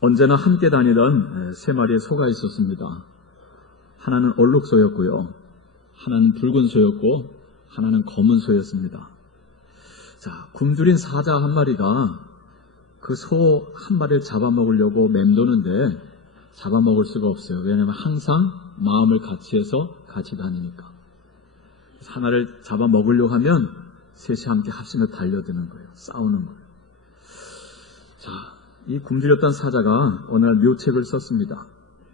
언제나 함께 다니던 세 마리의 소가 있었습니다. 하나는 얼룩소였고요. 하나는 붉은 소였고 하나는 검은 소였습니다. 자, 굶주린 사자 한 마리가 그 소 한 마리를 잡아먹으려고 맴도는데 잡아먹을 수가 없어요. 왜냐하면 항상 마음을 같이 해서 같이 다니니까. 하나를 잡아먹으려고 하면 셋이 함께 합심해서 달려드는 거예요. 싸우는 거예요. 자, 이 굶주렸던 사자가 어느 날 묘책을 썼습니다.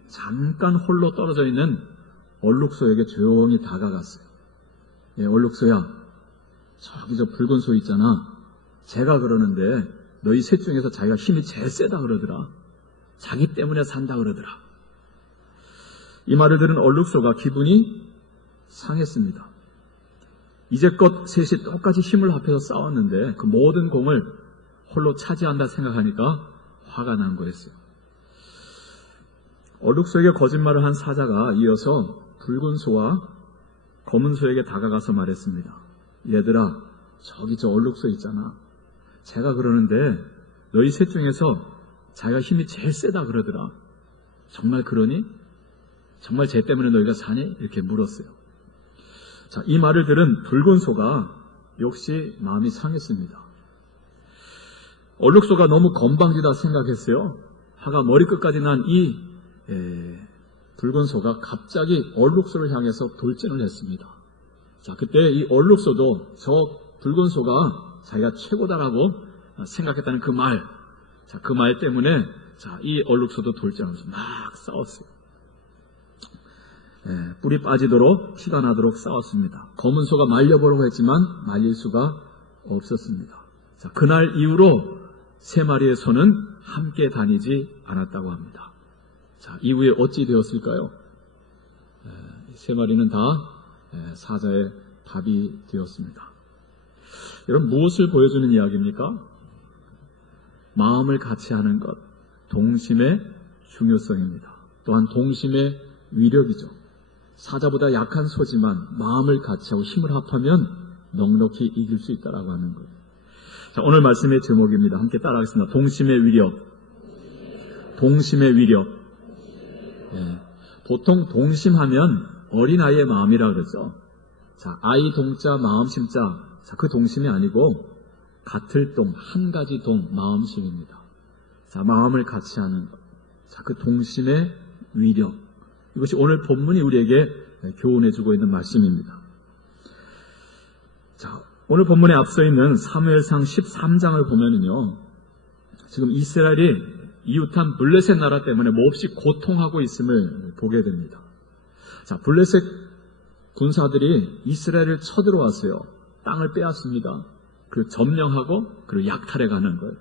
잠깐 홀로 떨어져 있는 얼룩소에게 조용히 다가갔어요. 예, 얼룩소야, 저기 저 붉은 소 있잖아. 제가 그러는데 너희 셋 중에서 자기가 힘이 제일 세다 그러더라. 자기 때문에 산다 그러더라. 이 말을 들은 얼룩소가 기분이 상했습니다. 이제껏 셋이 똑같이 힘을 합해서 싸웠는데 그 모든 공을 홀로 차지한다 생각하니까 화가 난 거였어요. 얼룩소에게 거짓말을 한 사자가 이어서 붉은 소와 검은 소에게 다가가서 말했습니다. 얘들아, 저기 저 얼룩소 있잖아. 제가 그러는데 너희 셋 중에서 자기가 힘이 제일 세다 그러더라. 정말 그러니? 정말 쟤 때문에 너희가 사니? 이렇게 물었어요. 자, 이 말을 들은 붉은 소가 역시 마음이 상했습니다. 얼룩소가 너무 건방지다 생각했어요. 화가 머리끝까지 난 이 붉은 소가 갑자기 얼룩소를 향해서 돌진을 했습니다. 자, 그때 이 얼룩소도 저 붉은 소가 자기가 최고다라고 생각했다는 그 말, 자, 그 말 때문에 자, 이 얼룩소도 돌진하면서 막 싸웠어요. 뿔이 빠지도록 피가 나도록 싸웠습니다. 검은 소가 말려보려고 했지만 말릴 수가 없었습니다. 자, 그날 이후로 세 마리의 소는 함께 다니지 않았다고 합니다. 자, 이후에 어찌 되었을까요? 세 마리는 다 사자의 밥이 되었습니다. 여러분, 무엇을 보여주는 이야기입니까? 마음을 같이 하는 것, 동심의 중요성입니다. 또한 동심의 위력이죠. 사자보다 약한 소지만 마음을 같이 하고 힘을 합하면 넉넉히 이길 수 있다라고 하는 거예요. 자, 오늘 말씀의 제목입니다. 함께 따라하겠습니다. 동심의 위력. 동심의 위력. 보통 동심하면 어린아이의 마음이라 그러죠. 자, 아이 동자, 마음 심자. 자, 그 동심이 아니고 같을 동, 한 가지 동, 마음심입니다. 자, 마음을 같이 하는 것. 자, 그 동심의 위력. 이것이 오늘 본문이 우리에게 교훈해주고 있는 말씀입니다. 자, 오늘 본문에 앞서 있는 사무엘상 13장을 보면은요, 지금 이스라엘이 이웃한 블레셋 나라 때문에 몹시 고통하고 있음을 보게 됩니다. 자, 블레셋 군사들이 이스라엘을 쳐들어왔어요. 땅을 빼앗습니다. 그리고 점령하고 그리고 약탈해 가는 거예요.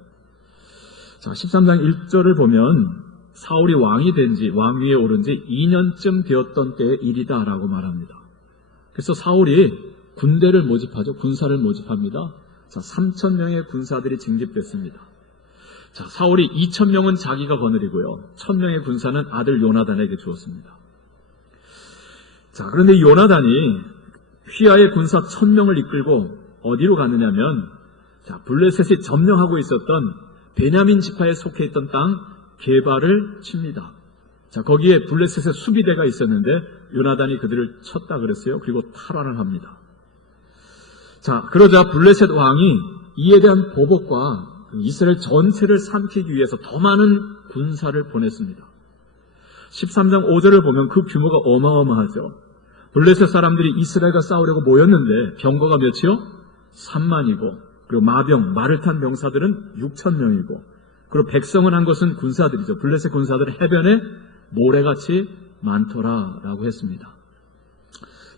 자, 13장 1절을 보면 사울이 왕이 된지 왕위에 오른 지 2년쯤 되었던 때의 일이다라고 말합니다. 그래서 사울이 군대를 모집하죠. 군사를 모집합니다. 자, 3,000명의 군사들이 징집됐습니다. 자, 사울이 2,000명은 자기가 거느리고요. 1,000명의 군사는 아들 요나단에게 주었습니다. 자, 그런데 요나단이 휘하의 군사 1,000명을 이끌고 어디로 가느냐면, 자, 블레셋이 점령하고 있었던 베냐민 지파에 속해 있던 땅 게바를 칩니다. 자, 거기에 블레셋의 수비대가 있었는데 요나단이 그들을 쳤다 그랬어요. 그리고 탈환을 합니다. 자, 그러자 블레셋 왕이 이에 대한 보복과 이스라엘 전체를 삼키기 위해서 더 많은 군사를 보냈습니다. 13장 5절을 보면 그 규모가 어마어마하죠. 블레셋 사람들이 이스라엘과 싸우려고 모였는데 병거가 몇이요? 3만이고, 그리고 마병, 말을 탄 병사들은 6,000명이고, 그리고 백성을 한 것은 군사들이죠. 블레셋 군사들은 해변에 모래같이 많더라라고 했습니다.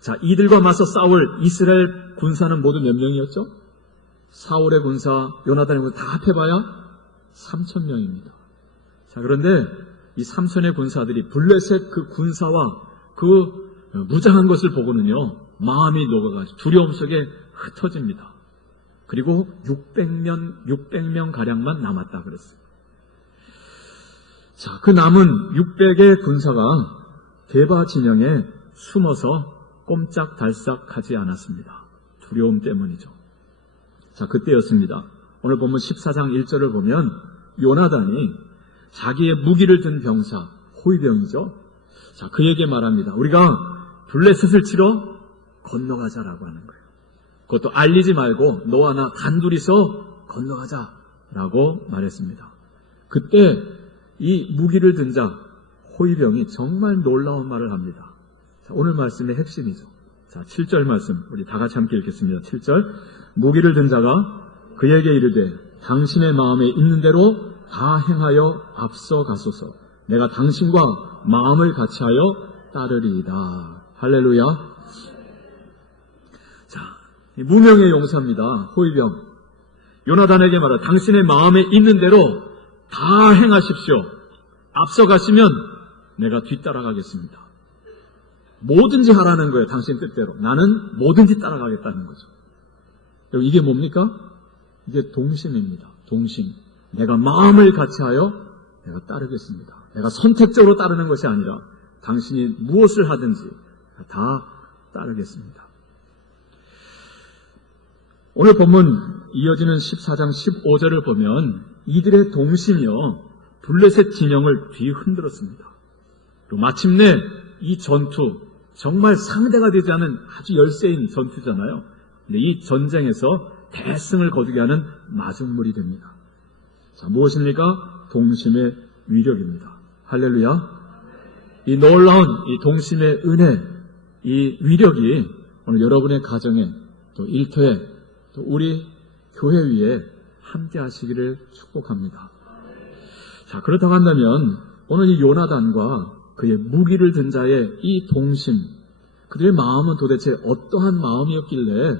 자, 이들과 맞서 싸울 이스라엘 군사는 모두 몇 명이었죠? 사울의 군사, 요나단의 군사 다 합해봐야 3,000명입니다. 자, 그런데 이 3,000의 군사들이 블레셋 그 군사와 그 무장한 것을 보고는요, 마음이 녹아가지고 두려움 속에 흩어집니다. 그리고 600명 가량만 남았다 그랬어요. 자, 그 남은 600의 군사가 게바 진영에 숨어서 꼼짝달싹하지 않았습니다. 두려움 때문이죠. 자, 그때였습니다. 오늘 본문 14장 1절을 보면 요나단이 자기의 무기를 든 병사, 호위병이죠. 자, 그에게 말합니다. 우리가 블레셋을 치러 건너가자라고 하는 거예요. 그것도 알리지 말고 너와 나 단둘이서 건너가자라고 말했습니다. 그때 이 무기를 든 자, 호위병이 정말 놀라운 말을 합니다. 자, 오늘 말씀의 핵심이죠. 자, 7절 말씀 우리 다 같이 함께 읽겠습니다. 7절 무기를 든 자가 그에게 이르되 당신의 마음에 있는 대로 다 행하여 앞서 가소서. 내가 당신과 마음을 같이하여 따르리이다. 할렐루야. 자, 무명의 용사입니다. 호위병. 요나단에게 말하 당신의 마음에 있는 대로 다 행하십시오. 앞서 가시면 내가 뒤따라가겠습니다. 뭐든지 하라는 거예요. 당신 뜻대로. 나는 뭐든지 따라가겠다는 거죠. 이게 뭡니까? 이게 동심입니다. 동심. 내가 마음을 같이하여 내가 따르겠습니다. 내가 선택적으로 따르는 것이 아니라 당신이 무엇을 하든지 다 따르겠습니다. 오늘 본문 이어지는 14장 15절을 보면 이들의 동심이요 블레셋 진영을 뒤흔들었습니다. 그리고 마침내 이 전투 정말 상대가 되지 않은 아주 열세인 전투잖아요. 근데 이 전쟁에서 대승을 거두게 하는 마중물이 됩니다. 자, 무엇입니까? 동심의 위력입니다. 할렐루야. 이 놀라운 이 동심의 은혜, 이 위력이 오늘 여러분의 가정에 또 일터에 또 우리 교회 위에 함께 하시기를 축복합니다. 자, 그렇다고 한다면 오늘 이 요나단과 그의 무기를 든 자의 이 동심, 그들의 마음은 도대체 어떠한 마음이었길래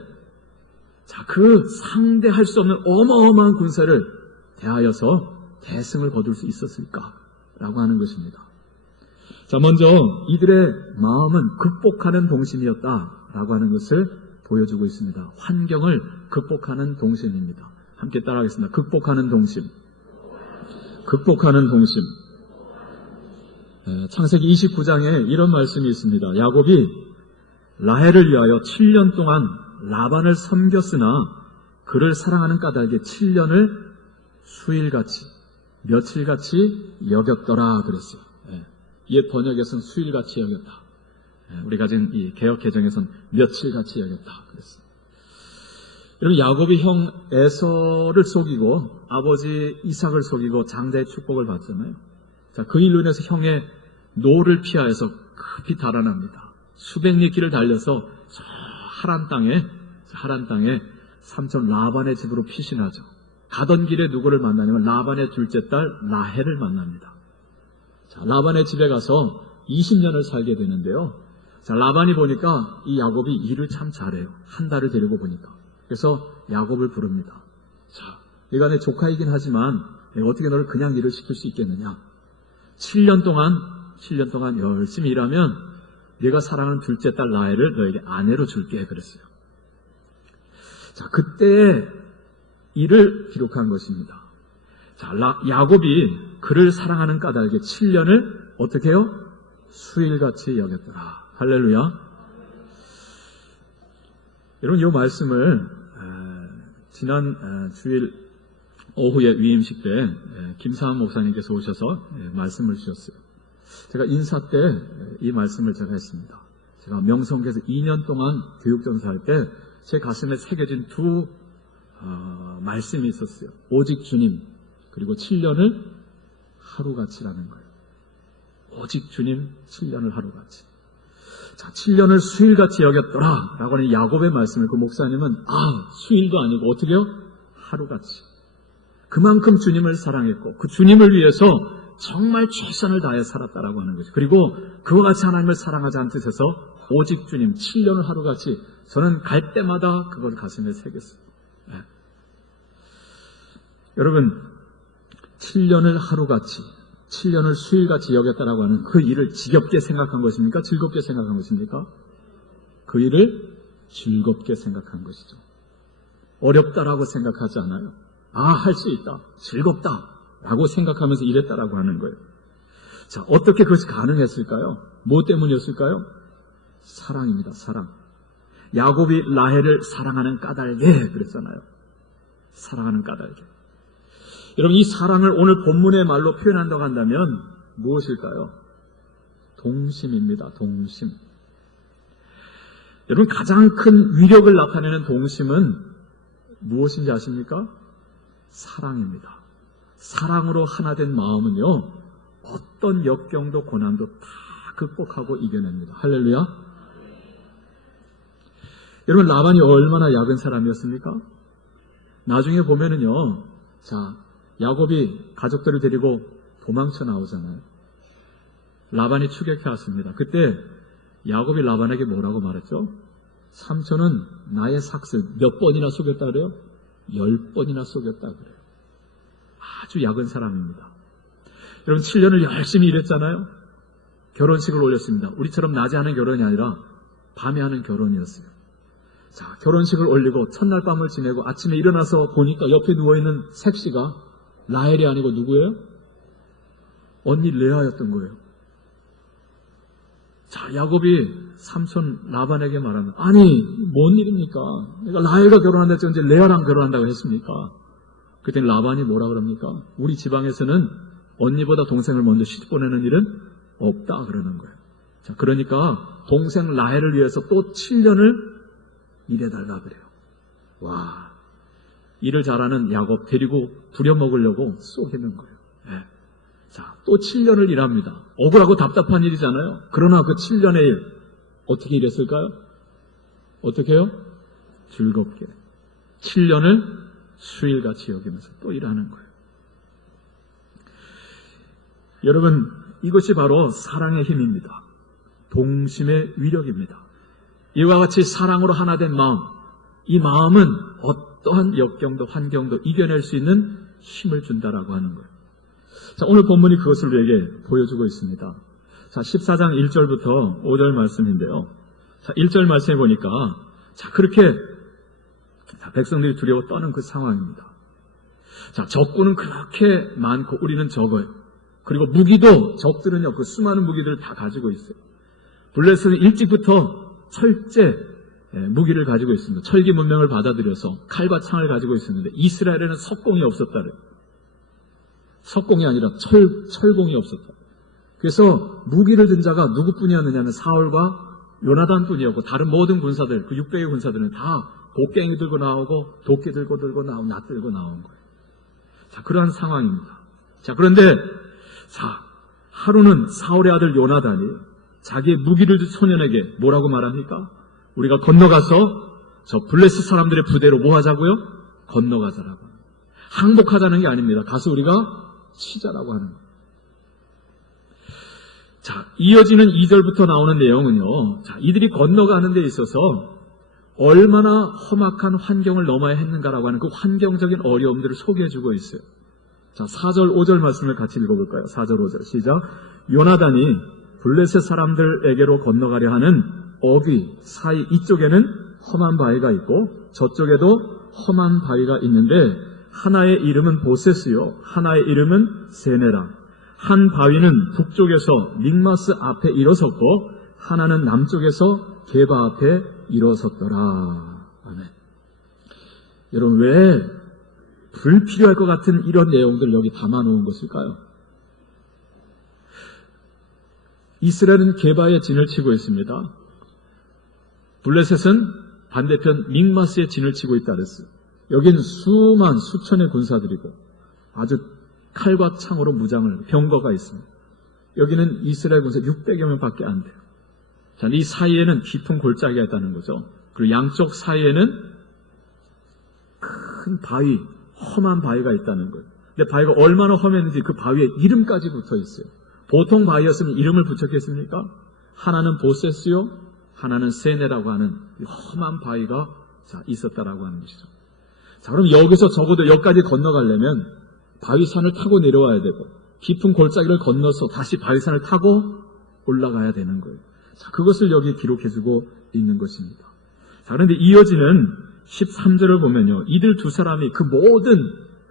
자, 그 상대할 수 없는 어마어마한 군사를 대하여서 대승을 거둘 수 있었을까라고 하는 것입니다. 자, 먼저 이들의 마음은 극복하는 동심이었다라고 하는 것을 보여주고 있습니다. 환경을 극복하는 동심입니다. 함께 따라하겠습니다. 극복하는 동심. 극복하는 동심. 창세기 29장에 이런 말씀이 있습니다. 야곱이 라헬을 위하여 7년 동안 라반을 섬겼으나 그를 사랑하는 까닭에 7년을 수일같이 며칠같이 여겼더라 그랬어요. 옛 번역에서는 수일같이 여겼다. 우리 가진 이 개역 개정에서는 며칠같이 여겼다 그랬어요. 여러분, 야곱이 형 에서를 속이고 아버지 이삭을 속이고 장자의 축복을 받잖아요. 자, 그 일로 인해서 형의 노를 피하여서 급히 달아납니다. 수백 리 길을 달려서 저 하란 땅에 삼촌 라반의 집으로 피신하죠. 가던 길에 누구를 만나냐면 라반의 둘째 딸 라헬을 만납니다. 자, 라반의 집에 가서 20년을 살게 되는데요. 자, 라반이 보니까 이 야곱이 일을 참 잘해요. 한 달을 데리고 보니까. 그래서 야곱을 부릅니다. 자, 네가 내 조카이긴 하지만 내가 어떻게 너를 그냥 일을 시킬 수 있겠느냐. 7년 동안 열심히 일하면 네가 사랑하는 둘째 딸 라헬을 너에게 아내로 줄게 그랬어요. 자, 그때 일을 기록한 것입니다. 자, 야곱이 그를 사랑하는 까닭에 7년을 어떻게 해요? 수일같이 여겼더라. 할렐루야. 여러분, 이 말씀을 지난 주일 오후에 위임식 때 김사한 목사님께서 오셔서 말씀을 주셨어요. 제가 인사 때 이 말씀을 제가 했습니다. 제가 명성교에서 2년 동안 교육전사할 때 제 가슴에 새겨진 두 말씀이 있었어요. 오직 주님, 그리고 7년을 하루같이라는 거예요. 오직 주님, 7년을 하루같이. 자, 7년을 수일같이 여겼더라 라고 하는 야곱의 말씀을 그 목사님은 수일도 아니고 어떻게 해요? 하루같이. 그만큼 주님을 사랑했고 그 주님을 위해서 정말 최선을 다해 살았다라고 하는 거죠. 그리고 그와 같이 하나님을 사랑하지 않은 뜻에서 오직 주님 7년을 하루같이 저는 갈 때마다 그걸 가슴에 새겼어요. 네. 여러분, 7년을 하루같이 7년을 수일같이 여겼다라고 하는 그 일을 지겹게 생각한 것입니까? 즐겁게 생각한 것입니까? 그 일을 즐겁게 생각한 것이죠. 어렵다라고 생각하지 않아요. 할 수 있다, 즐겁다라고 생각하면서 일했다라고 하는 거예요. 자, 어떻게 그것이 가능했을까요? 뭐 때문이었을까요? 사랑입니다. 사랑. 야곱이 라헬을 사랑하는 까닭에 그랬잖아요. 사랑하는 까닭에. 여러분, 이 사랑을 오늘 본문의 말로 표현한다고 한다면 무엇일까요? 동심입니다. 동심. 여러분, 가장 큰 위력을 나타내는 동심은 무엇인지 아십니까? 사랑입니다. 사랑으로 하나 된 마음은요, 어떤 역경도 고난도 다 극복하고 이겨냅니다. 할렐루야. 여러분, 라반이 얼마나 약은 사람이었습니까? 나중에 보면은요, 자, 야곱이 가족들을 데리고 도망쳐 나오잖아요. 라반이 추격해 왔습니다. 그때 야곱이 라반에게 뭐라고 말했죠? 삼촌은 나의 삭슬 몇 번이나 속였다 그래요? 10번이나 속였다 그래요. 아주 약은 사람입니다. 여러분, 7년을 열심히 일했잖아요. 결혼식을 올렸습니다. 우리처럼 낮에 하는 결혼이 아니라 밤에 하는 결혼이었어요. 자, 결혼식을 올리고 첫날 밤을 지내고 아침에 일어나서 보니까 옆에 누워있는 셋씨가 라헬이 아니고 누구예요? 언니 레아였던 거예요. 자, 야곱이 삼촌 라반에게 말하면, 아니, 뭔 일입니까? 내가 라헬과 결혼한다 했지 언제 레아랑 결혼한다고 했습니까? 그때 라반이 뭐라 그럽니까? 우리 지방에서는 언니보다 동생을 먼저 시집 보내는 일은 없다 그러는 거예요. 자, 그러니까 동생 라헬을 위해서 또 7년을 일해달라 그래요. 와, 일을 잘하는 야곱 데리고 부려먹으려고 쏘기는 거예요. 네. 자, 또 7년을 일합니다. 억울하고 답답한 일이잖아요. 그러나 그 7년의 일 어떻게 일했을까요? 어떻게 해요? 즐겁게 7년을 수일같이 여기면서 또 일하는 거예요. 여러분, 이것이 바로 사랑의 힘입니다. 동심의 위력입니다. 이와 같이 사랑으로 하나 된 마음, 이 마음은 어떠한 역경도 환경도 이겨낼 수 있는 힘을 준다라고 하는 거예요. 자, 오늘 본문이 그것을 우리에게 보여주고 있습니다. 자, 14장 1절부터 5절 말씀인데요. 자, 1절 말씀해 보니까, 자, 그렇게 백성들이 두려워 떠는 그 상황입니다. 자, 적군은 그렇게 많고 우리는 적어요. 그리고 무기도 적들은요, 그 수많은 무기들을 다 가지고 있어요. 블레셋은 일찍부터 철제 무기를 가지고 있습니다. 철기 문명을 받아들여서 칼과 창을 가지고 있었는데 이스라엘에는 석공이 없었다래요. 석공이 아니라 철공이 없었다. 그래서 무기를 든 자가 누구뿐이었느냐면 사울과 요나단 뿐이었고 다른 모든 군사들, 그 600의 군사들은 다 곡괭이 들고 나오고 도끼 들고 나오고 낫 들고 나온 거예요. 자, 그러한 상황입니다. 자, 그런데 자, 하루는 사울의 아들 요나단이 자기의 무기를 든 소년에게 뭐라고 말합니까? 우리가 건너가서 저 블레셋 사람들의 부대로 뭐 하자고요? 건너가자라고. 항복하자는 게 아닙니다. 가서 우리가 치자라고 하는 거예요. 자, 이어지는 2절부터 나오는 내용은요. 자, 이들이 건너가는 데 있어서 얼마나 험악한 환경을 넘어야 했는가라고 하는 그 환경적인 어려움들을 소개해주고 있어요. 자, 4절, 5절 말씀을 같이 읽어볼까요? 4절, 5절 시작. 요나단이 블레셋 사람들에게로 건너가려 하는 어귀 사이 이쪽에는 험한 바위가 있고 저쪽에도 험한 바위가 있는데 하나의 이름은 보세스요 하나의 이름은 세네라. 한 바위는 북쪽에서 믹마스 앞에 일어섰고 하나는 남쪽에서 게바 앞에 일어섰더라. 아멘. 여러분, 왜 불필요할 것 같은 이런 내용들을 여기 담아놓은 것일까요? 이스라엘은 게바에 진을 치고 있습니다. 블레셋은 반대편 믹마스에 진을 치고 있다 그랬어요. 여기는 수천의 군사들이고 아주 칼과 창으로 무장을 병거가 있습니다. 여기는 이스라엘 군사 600여 명밖에 안 돼요. 자, 이 사이에는 깊은 골짜기가 있다는 거죠. 그리고 양쪽 사이에는 큰 바위, 험한 바위가 있다는 거예요. 근데 바위가 얼마나 험했는지 그 바위에 이름까지 붙어 있어요. 보통 바위였으면 이름을 붙였겠습니까? 하나는 보세스요, 하나는 세네라고 하는 험한 바위가 있었다라고 하는 것이죠. 자, 그럼 여기서 적어도 여기까지 건너가려면 바위산을 타고 내려와야 되고 깊은 골짜기를 건너서 다시 바위산을 타고 올라가야 되는 거예요. 자, 그것을 여기 기록해주고 있는 것입니다. 자, 그런데 이어지는 13절을 보면요, 이들 두 사람이 그 모든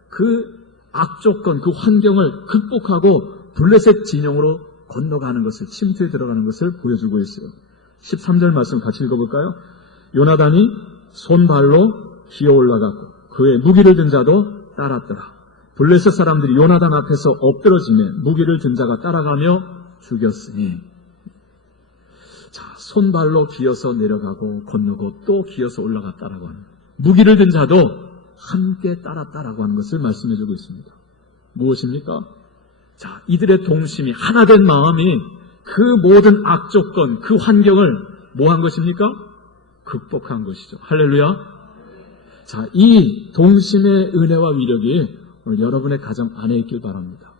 그 악조건, 그 환경을 극복하고 블레셋 진영으로 건너가는 것을, 침투에 들어가는 것을 보여주고 있어요. 13절 말씀 같이 읽어볼까요? 요나단이 손발로 기어 올라갔고 그의 무기를 든 자도 따랐더라. 블레셋 사람들이 요나단 앞에서 엎드러지며 무기를 든 자가 따라가며 죽였으니, 자, 손발로 기어서 내려가고 건너고 또 기어서 올라갔다라고 하는, 무기를 든 자도 함께 따랐다라고 하는 것을 말씀해주고 있습니다. 무엇입니까? 자, 이들의 동심이 하나된 마음이 그 모든 악조건, 그 환경을 뭐 한 것입니까? 극복한 것이죠. 할렐루야. 자, 이 동심의 은혜와 위력이 오늘 여러분의 가정 안에 있길 바랍니다.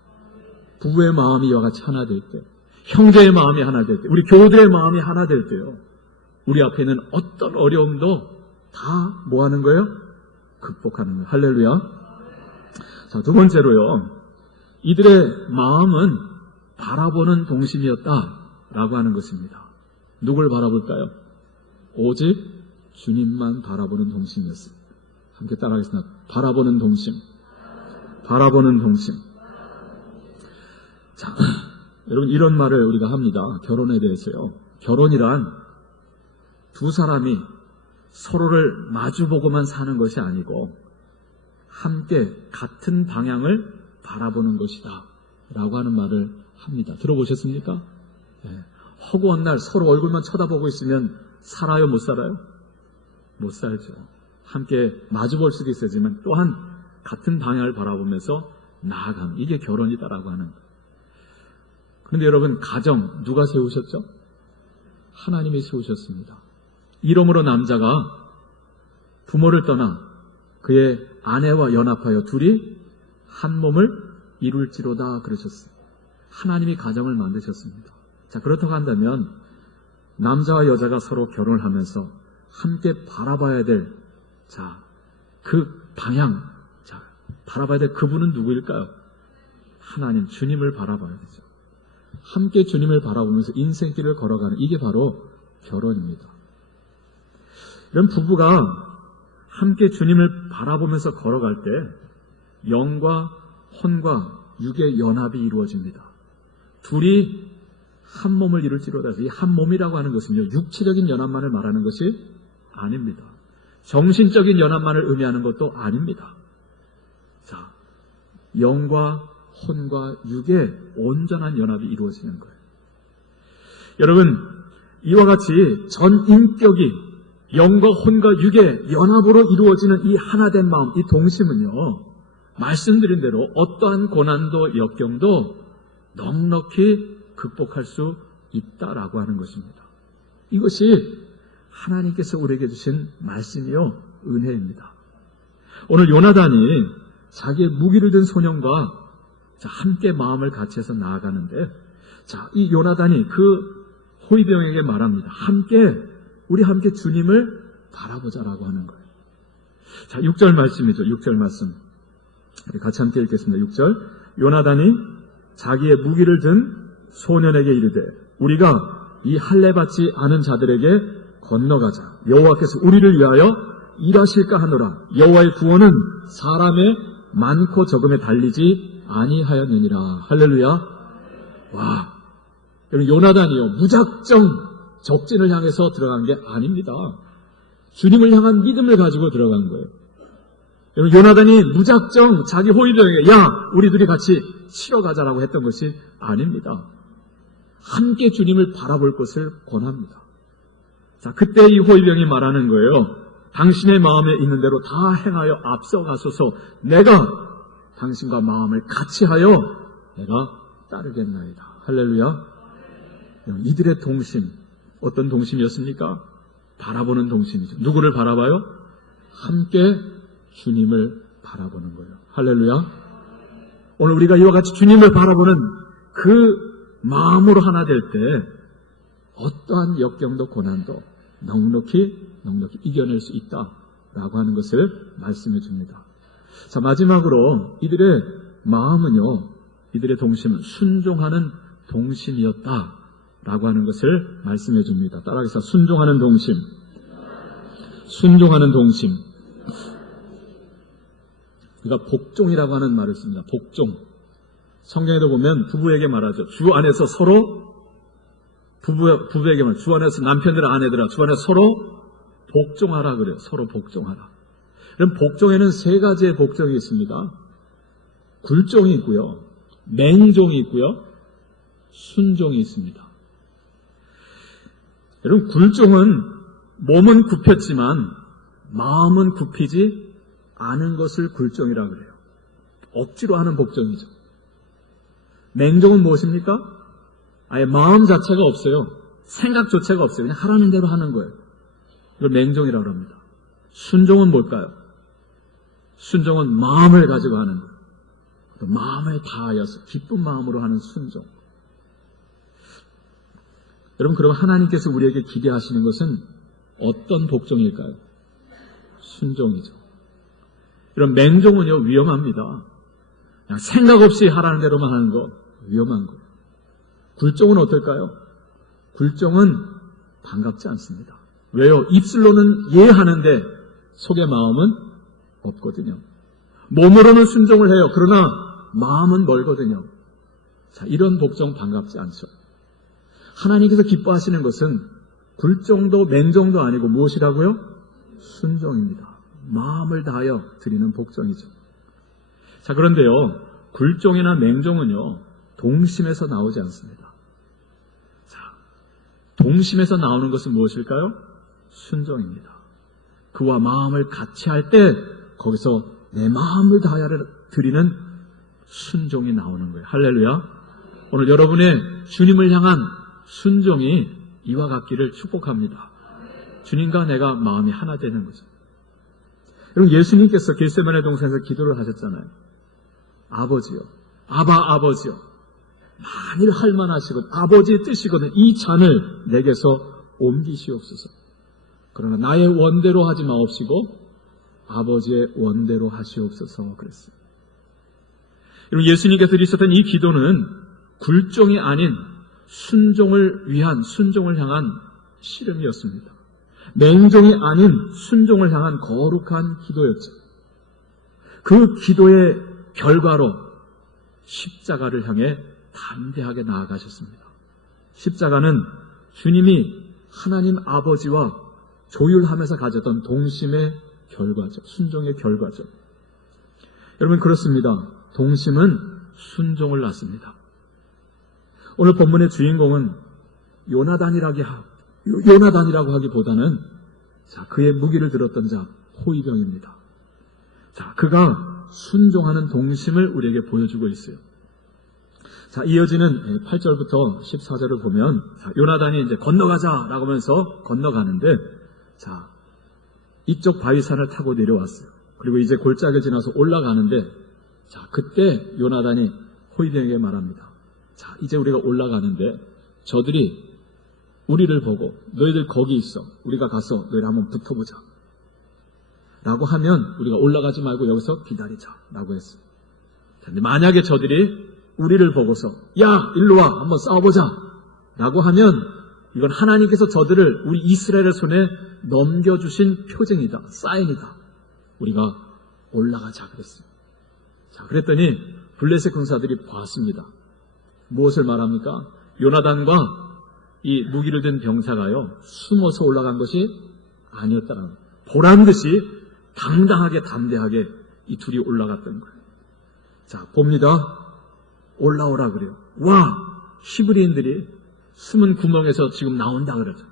부부의 마음이 이와 같이 하나 될 때, 형제의 마음이 하나 될 때, 우리 교우들의 마음이 하나 될 때요, 우리 앞에 있는 어떤 어려움도 다 뭐 하는 거예요? 극복하는 거예요. 할렐루야. 자, 두 번째로요, 이들의 마음은 바라보는 동심이었다라고 하는 것입니다. 누굴 바라볼까요? 오직 주님만 바라보는 동심이었습니다. 함께 따라하겠습니다. 바라보는 동심. 바라보는 동심. 자, 여러분, 이런 말을 우리가 합니다. 결혼에 대해서요. 결혼이란 두 사람이 서로를 마주보고만 사는 것이 아니고 함께 같은 방향을 바라보는 것이다 라고 하는 말을 합니다. 들어보셨습니까? 네. 허구한 날 서로 얼굴만 쳐다보고 있으면 살아요, 못 살아요? 못 살죠. 함께 마주볼 수도 있어야지만 또한 같은 방향을 바라보면서 나아가는, 이게 결혼이다라고 하는 거예요. 그런데 여러분, 가정 누가 세우셨죠? 하나님이 세우셨습니다. 이러므로 남자가 부모를 떠나 그의 아내와 연합하여 둘이 한 몸을 이룰지로다 그러셨어요. 하나님이 가정을 만드셨습니다. 자, 그렇다고 한다면 남자와 여자가 서로 결혼을 하면서 함께 바라봐야 될, 자, 그 방향, 자, 바라봐야 될 그분은 누구일까요? 하나님, 주님을 바라봐야 되죠. 함께 주님을 바라보면서 인생길을 걸어가는, 이게 바로 결혼입니다. 이런 부부가 함께 주님을 바라보면서 걸어갈 때 영과 혼과 육의 연합이 이루어집니다. 둘이 한 몸을 이룰지로다. 이 한 몸이라고 하는 것은요, 육체적인 연합만을 말하는 것이 아닙니다. 정신적인 연합만을 의미하는 것도 아닙니다. 자, 영과 혼과 육의 온전한 연합이 이루어지는 거예요. 여러분, 이와 같이 전 인격이 영과 혼과 육의 연합으로 이루어지는 이 하나된 마음, 이 동심은요, 말씀드린 대로 어떠한 고난도 역경도 넉넉히 극복할 수 있다라고 하는 것입니다. 이것이 하나님께서 우리에게 주신 말씀이요, 은혜입니다. 오늘 요나단이 자기의 무기를 든 소년과 함께 마음을 같이 해서 나아가는데, 자, 이 요나단이 그 호위병에게 말합니다. 우리 함께 주님을 바라보자라고 하는 거예요. 자, 6절 말씀이죠. 6절 말씀. 우리 같이 함께 읽겠습니다. 6절. 요나단이 자기의 무기를 든 소년에게 이르되, 우리가 이 할례 받지 않은 자들에게 건너가자. 여호와께서 우리를 위하여 일하실까 하노라. 여호와의 구원은 사람의 많고 적음에 달리지 아니하였느니라. 할렐루야. 와, 여러분, 요나단이요, 무작정 적진을 향해서 들어간 게 아닙니다. 주님을 향한 믿음을 가지고 들어간 거예요. 여러분, 요나단이 무작정 자기 호위병에게, 야, 우리 둘이 같이 치러 가자라고 했던 것이 아닙니다. 함께 주님을 바라볼 것을 권합니다. 자, 그때 이 호위병이 말하는 거예요. 당신의 마음에 있는 대로 다 행하여 앞서가소서. 내가 당신과 마음을 같이 하여 내가 따르겠나이다. 할렐루야. 이들의 동심, 어떤 동심이었습니까? 바라보는 동심이죠. 누구를 바라봐요? 함께 주님을 바라보는 거예요. 할렐루야. 오늘 우리가 이와 같이 주님을 바라보는 그 마음으로 하나 될 때 어떠한 역경도 고난도 넉넉히 이겨낼 수 있다라고 하는 것을 말씀해 줍니다. 자, 마지막으로 이들의 마음은요, 이들의 동심은 순종하는 동심이었다라고 하는 것을 말씀해 줍니다. 따라해서 순종하는 동심. 순종하는 동심. 우리가 복종이라고 하는 말을 씁니다. 복종. 성경에도 보면 부부에게 말하죠. 주 안에서 서로, 부부에게 말, 주 안에서 남편들아 아내들아 주 안에서 서로 복종하라 그래요. 서로 복종하라. 그럼 복종에는 세 가지의 복종이 있습니다. 굴종이 있고요. 맹종이 있고요. 순종이 있습니다. 여러분, 굴종은 몸은 굽혔지만 마음은 굽히지 않은 것을 굴종이라고 그래요. 억지로 하는 복종이죠. 맹종은 무엇입니까? 아예 마음 자체가 없어요. 생각조차가 없어요. 그냥 하라는 대로 하는 거예요. 이걸 맹종이라고 합니다. 순종은 뭘까요? 순종은 마음을 가지고 하는 거예요. 마음을 다하여서 기쁜 마음으로 하는 순종. 여러분, 그럼 하나님께서 우리에게 기대하시는 것은 어떤 복종일까요? 순종이죠. 이런 맹종은요, 위험합니다. 그냥 생각 없이 하라는 대로만 하는 거 위험한 거예요. 굴종은 어떨까요? 굴종은 반갑지 않습니다. 왜요? 입술로는 예 하는데 속의 마음은 없거든요. 몸으로는 순종을 해요. 그러나 마음은 멀거든요. 자, 이런 복종 반갑지 않죠. 하나님께서 기뻐하시는 것은 굴종도 맹종도 아니고 무엇이라고요? 순종입니다. 마음을 다하여 드리는 복종이죠. 자, 그런데요, 굴종이나 맹종은요, 동심에서 나오지 않습니다. 자, 동심에서 나오는 것은 무엇일까요? 순종입니다. 그와 마음을 같이 할 때 거기서 내 마음을 다하여 드리는 순종이 나오는 거예요. 할렐루야. 오늘 여러분의 주님을 향한 순종이 이와 같기를 축복합니다. 주님과 내가 마음이 하나 되는 거죠. 여러분, 예수님께서 겟세마네 동산에서 기도를 하셨잖아요. 아버지요, 아버지요, 만일 할만하시거든 아버지의 뜻이거든 이 잔을 내게서 옮기시옵소서. 그러나 나의 원대로 하지 마옵시고 아버지의 원대로 하시옵소서 그랬어요. 여러분, 예수님께서 드리셨던 이 기도는 굴종이 아닌 순종을 위한, 순종을 향한 씨름이었습니다. 맹종이 아닌 순종을 향한 거룩한 기도였죠. 그 기도의 결과로 십자가를 향해 담대하게 나아가셨습니다. 십자가는 주님이 하나님 아버지와 조율하면서 가졌던 동심의 결과죠. 순종의 결과죠. 여러분, 그렇습니다. 동심은 순종을 낳습니다. 오늘 본문의 주인공은 요나단이라고 하기보다는 자, 그의 무기를 들었던 자 호위병입니다. 자, 그가 순종하는 동심을 우리에게 보여주고 있어요. 자, 이어지는 8절부터 14절을 보면 자, 요나단이 이제 건너가자라고 하면서 건너가는데 자, 이쪽 바위산을 타고 내려왔어요. 그리고 이제 골짜기를 지나서 올라가는데 자, 그때 요나단이 호위병에게 말합니다. 자, 이제 우리가 올라가는데 저들이 우리를 보고 너희들 거기 있어. 우리가 가서 너희를 한번 붙어보자. 라고 하면 우리가 올라가지 말고 여기서 기다리자. 라고 했어요. 근데 만약에 저들이 우리를 보고서 야, 일로 와. 한번 싸워보자. 라고 하면 이건 하나님께서 저들을 우리 이스라엘의 손에 넘겨주신 표징이다. 사인이다. 우리가 올라가자 그랬어요. 자, 그랬더니 블레셋 군사들이 봤습니다. 무엇을 말합니까? 요나단과 이 무기를 든 병사가요, 숨어서 올라간 것이 아니었다는 거예요. 보란듯이 당당하게 담대하게 이 둘이 올라갔던 거예요. 자, 봅니다. 올라오라 그래요. 와! 히브리인들이 숨은 구멍에서 지금 나온다 그러죠.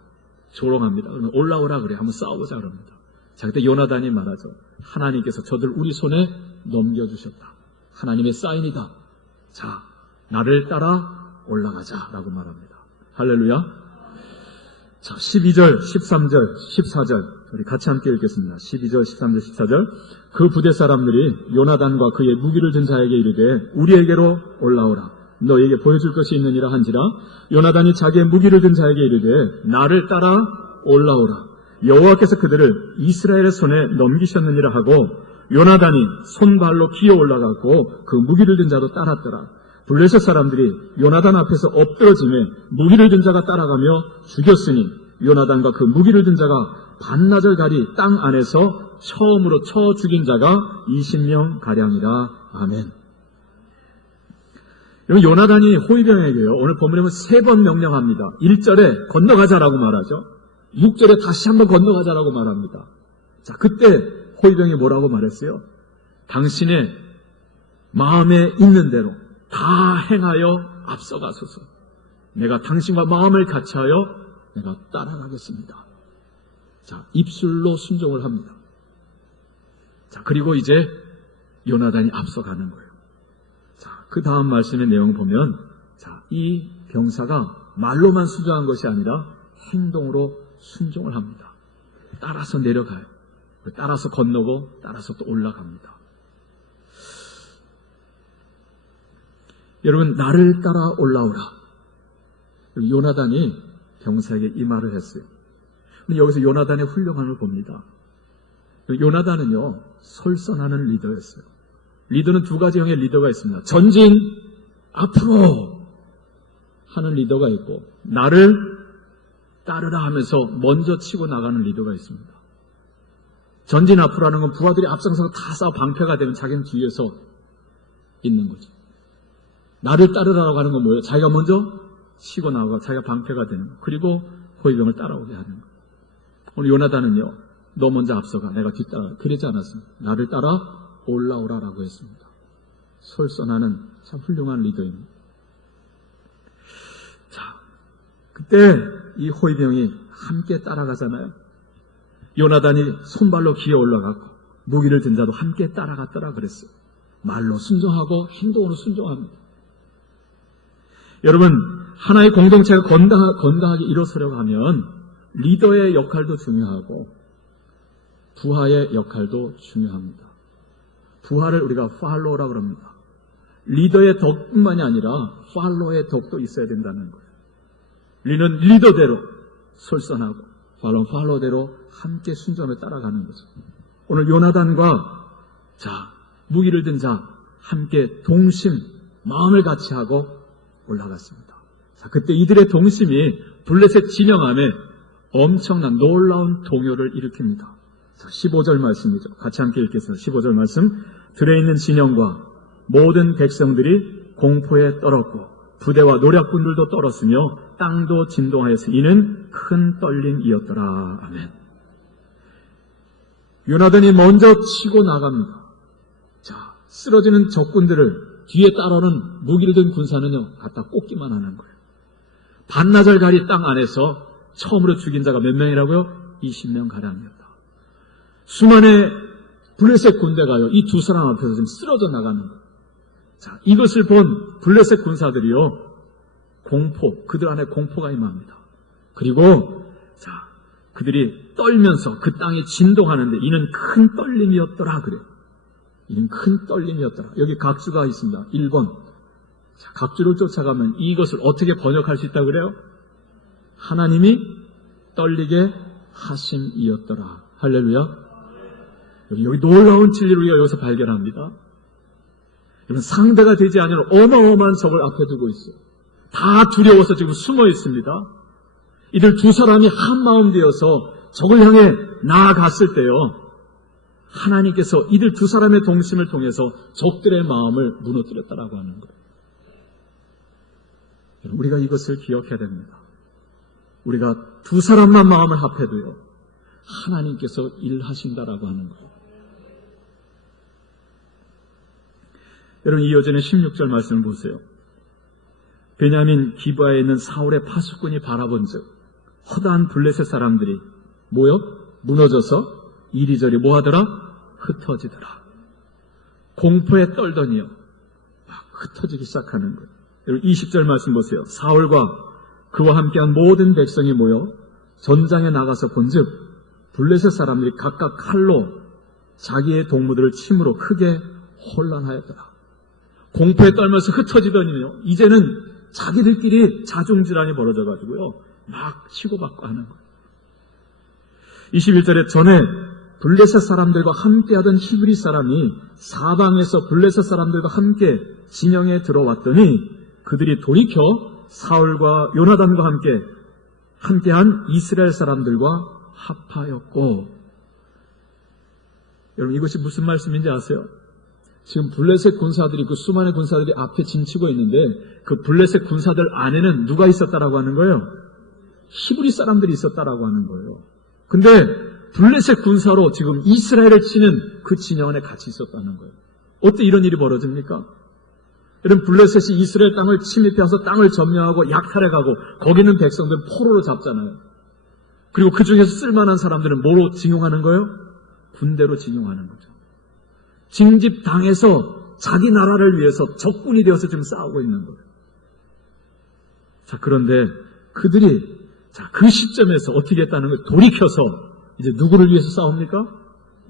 조롱합니다. 그러면 올라오라 그래요. 한번 싸워보자 그럽니다. 자, 그때 요나단이 말하죠. 하나님께서 저들 우리 손에 넘겨주셨다. 하나님의 사인이다. 자, 나를 따라 올라가자 라고 말합니다. 할렐루야. 자, 12절, 13절, 14절 우리 같이 함께 읽겠습니다. 12절, 13절, 14절 그 부대 사람들이 요나단과 그의 무기를 든 자에게 이르되 우리에게로 올라오라. 너에게 보여줄 것이 있느니라 한지라. 요나단이 자기의 무기를 든 자에게 이르되 나를 따라 올라오라. 여호와께서 그들을 이스라엘의 손에 넘기셨느니라 하고 요나단이 손발로 기어 올라가고 그 무기를 든 자도 따랐더라. 블레셋 사람들이 요나단 앞에서 엎드러짐에 무기를 든 자가 따라가며 죽였으니 요나단과 그 무기를 든 자가 반나절가리 땅 안에서 처음으로 쳐 죽인 자가 20명 가량이라. 아멘. 여러분, 요나단이 호위병에게요, 오늘 본문에 보면 3번 명령합니다. 1절에 건너가자라고 말하죠. 6절에 다시 한번 건너가자라고 말합니다. 자, 그때 호위병이 뭐라고 말했어요? 당신의 마음에 있는 대로 다 행하여 앞서가소서. 내가 당신과 마음을 같이하여 내가 따라가겠습니다. 자, 입술로 순종을 합니다. 자, 그리고 이제 요나단이 앞서가는 거예요. 자, 그 다음 말씀의 내용 보면, 자, 이 병사가 말로만 순종한 것이 아니라 행동으로 순종을 합니다. 따라서 내려가요. 따라서 건너고 따라서 또 올라갑니다. 여러분, 나를 따라 올라오라. 요나단이 병사에게 이 말을 했어요. 근데 여기서 요나단의 훌륭함을 봅니다. 요나단은요, 설선하는 리더였어요. 리더는 두 가지 형의 리더가 있습니다. 전진, 앞으로 하는 리더가 있고, 나를 따르라 하면서 먼저 치고 나가는 리더가 있습니다. 전진 앞으로 하는 건 부하들이 앞장서서 다 싸워 방패가 되면 자기는 뒤에서 있는 거죠. 나를 따르라고 하는 건 뭐예요? 자기가 먼저 치고 나가고 자기가 방패가 되는 거. 그리고 호위병을 따라오게 하는 거. 오늘 요나단은요, 너 먼저 앞서가, 내가 뒤따라. 그러지 않았습니다. 나를 따라 올라오라라고 했습니다. 솔선하는 참 훌륭한 리더입니다. 자, 그때 이 호위병이 함께 따라가잖아요. 요나단이 손발로 기어 올라가고 무기를 든 자도 함께 따라갔더라 그랬어요. 말로 순종하고 행동으로 순종합니다. 여러분, 하나의 공동체가 건강하게 일어서려고 하면 리더의 역할도 중요하고 부하의 역할도 중요합니다. 부하를 우리가 팔로우라고 합니다. 리더의 덕뿐만이 아니라 팔로우의 덕도 있어야 된다는 거예요. 우리는 리더대로 솔선하고 팔로우대로 함께 순종에 따라가는 거죠. 오늘 요나단과 무기를 든 자 함께 동심, 마음을 같이 하고 올라갔습니다. 자, 그때 이들의 동심이 블레셋 진영 안에 엄청난 놀라운 동요를 일으킵니다. 자, 15절 말씀이죠. 같이 함께 읽겠습니다. 15절 말씀. 들에 있는 진영과 모든 백성들이 공포에 떨었고 부대와 노략군들도 떨었으며 땅도 진동하였으니 이는 큰 떨림이었더라. 아멘. 요나단이 먼저 치고 나갑니다. 자, 쓰러지는 적군들을 뒤에 따라오는 무기를 든 군사는요, 갖다 꽂기만 하는 거예요. 반나절가리 땅 안에서 처음으로 죽인 자가 몇 명이라고요? 20명 가량이었다. 수많은 블레셋 군대가요, 이 두 사람 앞에서 지금 쓰러져 나가는 거예요. 자, 이것을 본 블레셋 군사들이요, 그들 안에 공포가 임합니다. 그리고, 그들이 떨면서 그 땅이 진동하는데 이는 큰 떨림이었더라, 그래요. 이는 큰 떨림이었더라. 여기 각주가 있습니다. 1번. 각주를 쫓아가면 이것을 어떻게 번역할 수 있다고 그래요? 하나님이 떨리게 하심이었더라. 할렐루야. 여기 놀라운 진리를 우리가 여기서 발견합니다. 여러분, 상대가 되지 않는 어마어마한 적을 앞에 두고 있어요. 다 두려워서 지금 숨어 있습니다. 이들 두 사람이 한 마음 되어서 적을 향해 나아갔을 때요, 하나님께서 이들 두 사람의 동심을 통해서 적들의 마음을 무너뜨렸다라고 하는 거예요. 우리가 이것을 기억해야 됩니다. 우리가 두 사람만 마음을 합해도요, 하나님께서 일하신다라고 하는 거예요. 여러분, 이어지는 16절 말씀을 보세요. 베냐민 기브아에 있는 사울의 파수꾼이 바라본즉 허다한 블레셋 사람들이 무너져서 이리저리 뭐하더라? 흩어지더라. 공포에 떨더니요, 막 흩어지기 시작하는 거예요. 여러분, 20절 말씀 보세요. 사울과 그와 함께한 모든 백성이 모여 전장에 나가서 본즉 블레셋 사람들이 각각 칼로 자기의 동무들을 침으로 크게 혼란하였더라. 공포에 떨면서 흩어지더니요, 이제는 자기들끼리 자중질환이 벌어져가지고요, 막 치고받고 하는 거예요. 21절에 전에 블레셋 사람들과 함께하던 히브리 사람이 사방에서 블레셋 사람들과 함께 진영에 들어왔더니 그들이 돌이켜 사울과 요나단과 함께한 이스라엘 사람들과 합하였고. 여러분, 이것이 무슨 말씀인지 아세요? 지금 블레셋 군사들이, 그 수많은 군사들이 앞에 진치고 있는데 그 블레셋 군사들 안에는 누가 있었다라고 하는 거예요? 히브리 사람들이 있었다라고 하는 거예요. 근데 블레셋 군사로 지금 이스라엘을 치는 그 진영 안에 같이 있었다는 거예요. 어떻게 이런 일이 벌어집니까? 이런 블레셋이 이스라엘 땅을 침입해서 땅을 점령하고 약탈해가고 거기는 백성들 포로로 잡잖아요. 그리고 그 중에서 쓸만한 사람들은 뭐로 징용하는 거예요? 군대로 징용하는 거죠. 징집당해서 자기 나라를 위해서 적군이 되어서 지금 싸우고 있는 거예요. 자, 그런데 그들이 그 시점에서 어떻게 했다는 거예요? 돌이켜서 이제 누구를 위해서 싸웁니까?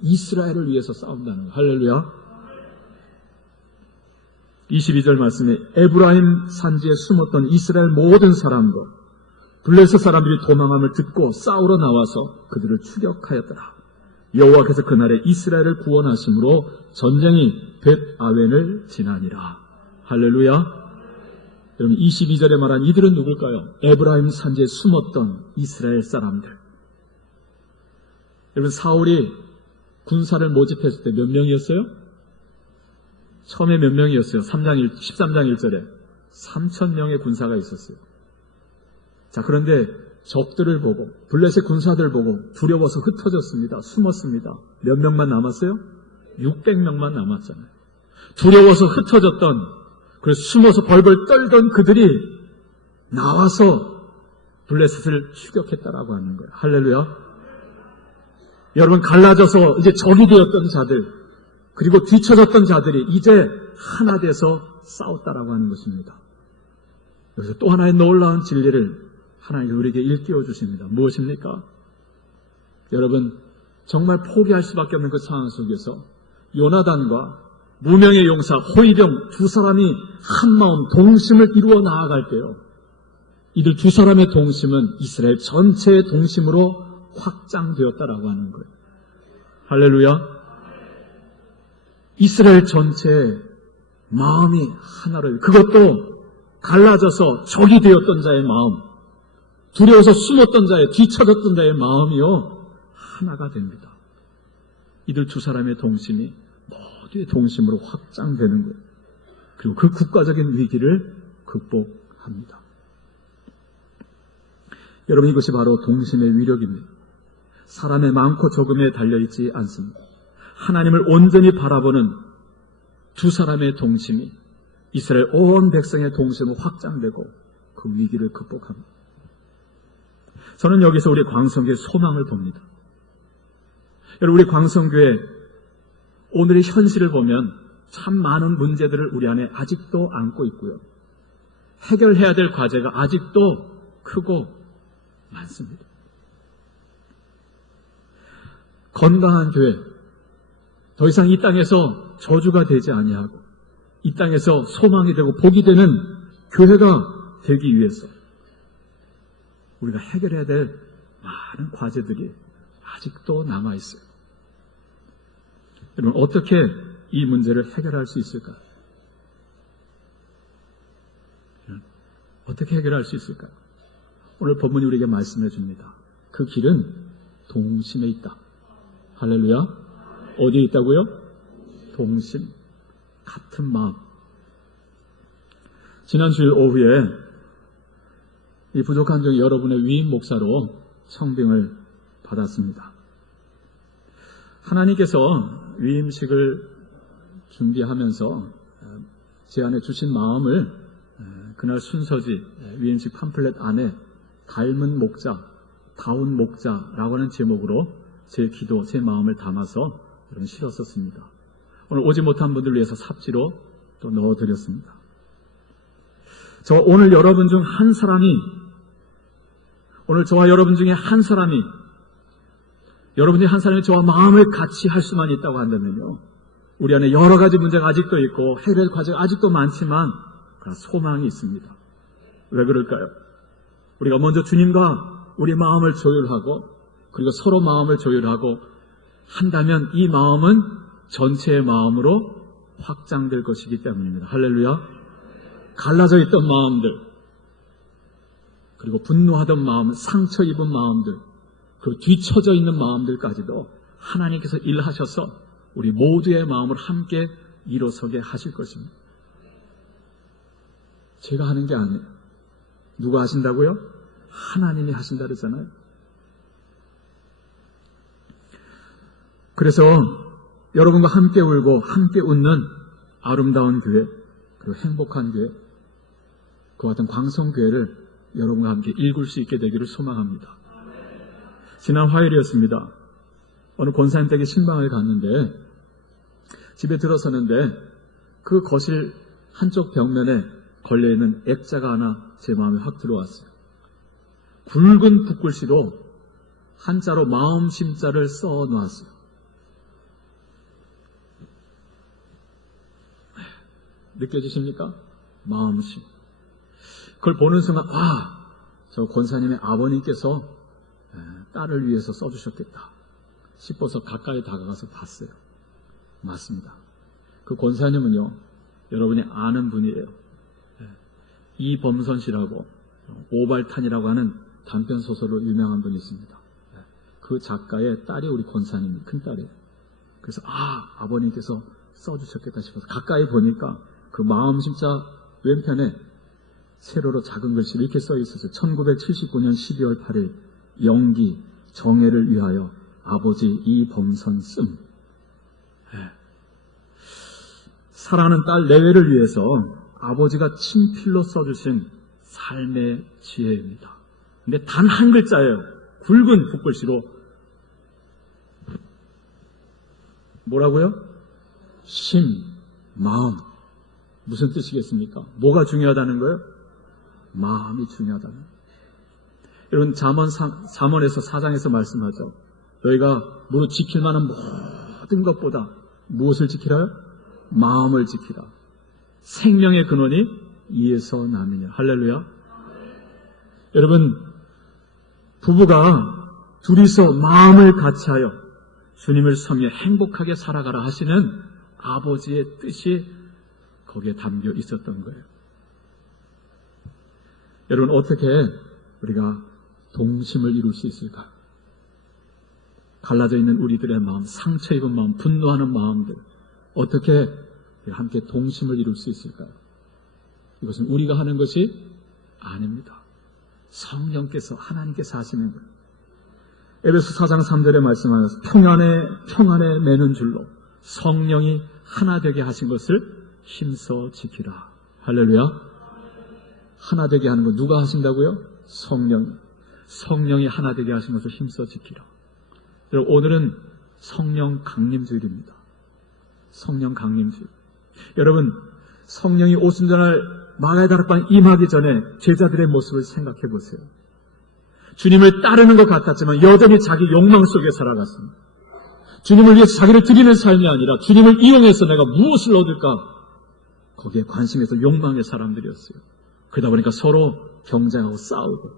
이스라엘을 위해서 싸운다는 거예요. 할렐루야. 22절 말씀에 에브라임 산지에 숨었던 이스라엘 모든 사람과 블레셋 사람들이 도망함을 듣고 싸우러 나와서 그들을 추격하였더라. 여호와께서 그날에 이스라엘을 구원하심으로 전쟁이 벳아웬을 지나니라. 할렐루야. 여러분 22절에 말한 이들은 누굴까요? 에브라임 산지에 숨었던 이스라엘 사람들. 여러분 사울이 군사를 모집했을 때 몇 명이었어요? 처음에 몇 명이었어요? 13장 1절에 3,000명의 군사가 있었어요. 자, 그런데 적들을 보고 블레셋 군사들 보고 두려워서 흩어졌습니다. 숨었습니다. 몇 명만 남았어요? 600명만 남았잖아요. 두려워서 흩어졌던, 그래서 숨어서 벌벌 떨던 그들이 나와서 블레셋을 추격했다라고 하는 거예요. 할렐루야. 여러분 갈라져서 이제 적이 되었던 자들, 그리고 뒤처졌던 자들이 이제 하나 돼서 싸웠다라고 하는 것입니다. 여기서 또 하나의 놀라운 진리를 하나님 우리에게 일깨워 주십니다. 무엇입니까? 여러분 정말 포기할 수밖에 없는 그 상황 속에서 요나단과 무명의 용사 호위병 두 사람이 한마음 동심을 이루어 나아갈 때요, 이들 두 사람의 동심은 이스라엘 전체의 동심으로 확장되었다라고 하는 거예요. 할렐루야. 이스라엘 전체의 마음이 하나로, 그것도 갈라져서 적이 되었던 자의 마음, 두려워서 숨었던 자의, 뒤처졌던 자의 마음이요 하나가 됩니다. 이들 두 사람의 동심이 모두의 동심으로 확장되는 거예요. 그리고 그 국가적인 위기를 극복합니다. 여러분 이것이 바로 동심의 위력입니다. 사람의 많고 적음에 달려있지 않습니다. 하나님을 온전히 바라보는 두 사람의 동심이 이스라엘 온 백성의 동심으로 확장되고 그 위기를 극복합니다. 저는 여기서 우리 광성교회의 소망을 봅니다. 여러분 우리 광성교회 오늘의 현실을 보면 참 많은 문제들을 우리 안에 아직도 안고 있고요, 해결해야 될 과제가 아직도 크고 많습니다. 건강한 교회, 더 이상 이 땅에서 저주가 되지 아니하고 이 땅에서 소망이 되고 복이 되는 교회가 되기 위해서 우리가 해결해야 될 많은 과제들이 아직도 남아있어요. 여러분 어떻게 이 문제를 해결할 수 있을까요? 어떻게 해결할 수 있을까요? 오늘 본문이 우리에게 말씀해 줍니다. 그 길은 동심에 있다. 할렐루야. 어디에 있다고요? 동심, 같은 마음. 지난 주일 오후에 이 부족한 중에 여러분의 위임 목사로 청빙을 받았습니다. 하나님께서 위임식을 준비하면서 제 안에 주신 마음을 그날 순서지 위임식 팜플렛 안에 닮은 목자, 다운 목자라고 하는 제목으로 제 기도, 제 마음을 담아서 실었었습니다. 오늘 오지 못한 분들 위해서 삽지로 또 넣어드렸습니다. 오늘 여러분 중 한 사람이, 오늘 저와 여러분 중에 한 사람이, 여러분 중에 한 사람이 저와 마음을 같이 할 수만 있다고 한다면요, 우리 안에 여러 가지 문제가 아직도 있고 해결 과제가 아직도 많지만 소망이 있습니다. 왜 그럴까요? 우리가 먼저 주님과 우리 마음을 조율하고 그리고 서로 마음을 조율하고 한다면 이 마음은 전체의 마음으로 확장될 것이기 때문입니다. 할렐루야. 갈라져 있던 마음들, 그리고 분노하던 마음, 상처 입은 마음들, 그리고 뒤처져 있는 마음들까지도 하나님께서 일하셔서 우리 모두의 마음을 함께 일어서게 하실 것입니다. 제가 하는 게 아니에요. 누가 하신다고요? 하나님이 하신다 그러잖아요. 그래서 여러분과 함께 울고 함께 웃는 아름다운 교회, 그리고 행복한 교회, 그와 같은 광성교회를 여러분과 함께 읽을 수 있게 되기를 소망합니다. 지난 화요일이었습니다. 어느 권사님 댁에 신방을 갔는데 집에 들어서는데 그 거실 한쪽 벽면에 걸려있는 액자가 하나 제 마음에 확 들어왔어요. 굵은 붓글씨로 한자로 마음 심자를 써놓았어요. 느껴지십니까? 마음심. 그걸 보는 순간 저 권사님의 아버님께서 딸을 위해서 써주셨겠다 싶어서 가까이 다가가서 봤어요. 맞습니다. 그 권사님은요, 여러분이 아는 분이에요. 이범선 씨라고 오발탄이라고 하는 단편소설로 유명한 분이 있습니다. 그 작가의 딸이 우리 권사님 큰딸이에요. 그래서 아버님께서 써주셨겠다 싶어서 가까이 보니까 그 마음 심자 왼편에 세로로 작은 글씨로 이렇게 써 있었어요. 1979년 12월 8일 영기 정혜를 위하여 아버지 이범선 씀. 사랑하는 딸 내외를 위해서 아버지가 친필로 써주신 삶의 지혜입니다. 근데 단 한 글자예요. 굵은 붓글씨로. 뭐라고요? 심, 마음. 무슨 뜻이겠습니까? 뭐가 중요하다는 거예요? 마음이 중요하다는 거예요. 여러분 잠언에서 4장에서 말씀하죠. 너희가 무릇 지킬 만한 모든 것보다 무엇을 지키라요? 마음을 지키라. 생명의 근원이 이에서 나느냐. 할렐루야. 여러분, 부부가 둘이서 마음을 같이하여 주님을 섬겨 행복하게 살아가라 하시는 아버지의 뜻이 거기에 담겨 있었던 거예요. 여러분, 어떻게 우리가 동심을 이룰 수 있을까? 갈라져 있는 우리들의 마음, 상처 입은 마음, 분노하는 마음들, 어떻게 함께 동심을 이룰 수 있을까요? 이것은 우리가 하는 것이 아닙니다. 성령께서, 하나님께서 하시는 거예요. 에베소 4장 3절에 말씀하셔서 평안에 매는 줄로 성령이 하나 되게 하신 것을 힘써 지키라. 할렐루야. 하나 되게 하는 거 누가 하신다고요? 성령이 하나 되게 하신 것을 힘써 지키라. 여러분, 오늘은 성령 강림주일입니다. 성령 강림주일. 여러분, 성령이 오순절날 마가의 다락방 임하기 전에 제자들의 모습을 생각해 보세요. 주님을 따르는 것 같았지만 여전히 자기 욕망 속에 살아갔습니다. 주님을 위해서 자기를 드리는 삶이 아니라 주님을 이용해서 내가 무엇을 얻을까? 거기에 관심에서 욕망의 사람들이었어요. 그러다 보니까 서로 경쟁하고 싸우고.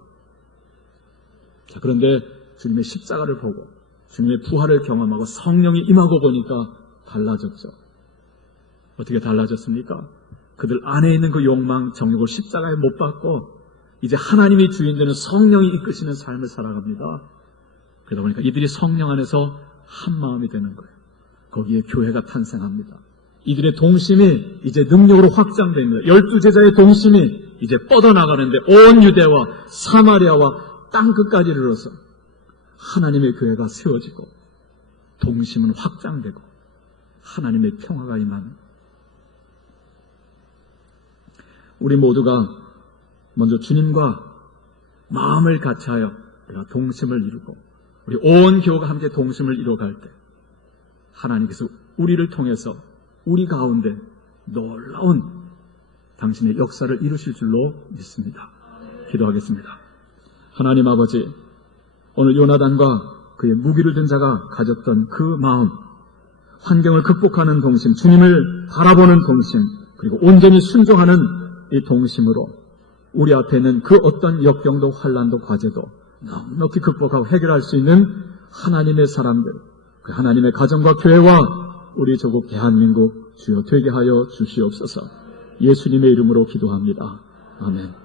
자, 그런데 주님의 십자가를 보고 주님의 부활을 경험하고 성령이 임하고 보니까 달라졌죠. 어떻게 달라졌습니까? 그들 안에 있는 그 욕망, 정욕을 십자가에 못 박고 이제 하나님이 주인 되는 성령이 이끄시는 삶을 살아갑니다. 그러다 보니까 이들이 성령 안에서 한 마음이 되는 거예요. 거기에 교회가 탄생합니다. 이들의 동심이 이제 능력으로 확장됩니다. 12제자의 동심이 이제 뻗어나가는데 온 유대와 사마리아와 땅끝까지 이르러서 하나님의 교회가 세워지고 동심은 확장되고 하나님의 평화가 임하는. 우리 모두가 먼저 주님과 마음을 같이하여 우리가 동심을 이루고 우리 온 교회가 함께 동심을 이루어갈 때 하나님께서 우리를 통해서 우리 가운데 놀라운 당신의 역사를 이루실 줄로 믿습니다. 기도하겠습니다. 하나님 아버지, 오늘 요나단과 그의 무기를 든 자가 가졌던 그 마음, 환경을 극복하는 동심, 주님을 바라보는 동심, 그리고 온전히 순종하는 이 동심으로 우리 앞에 있는 그 어떤 역경도 환난도 과제도 넉넉히 극복하고 해결할 수 있는 하나님의 사람들, 그 하나님의 가정과 교회와 우리 조국 대한민국 주여 되게 하여 주시옵소서. 예수님의 이름으로 기도합니다. 아멘.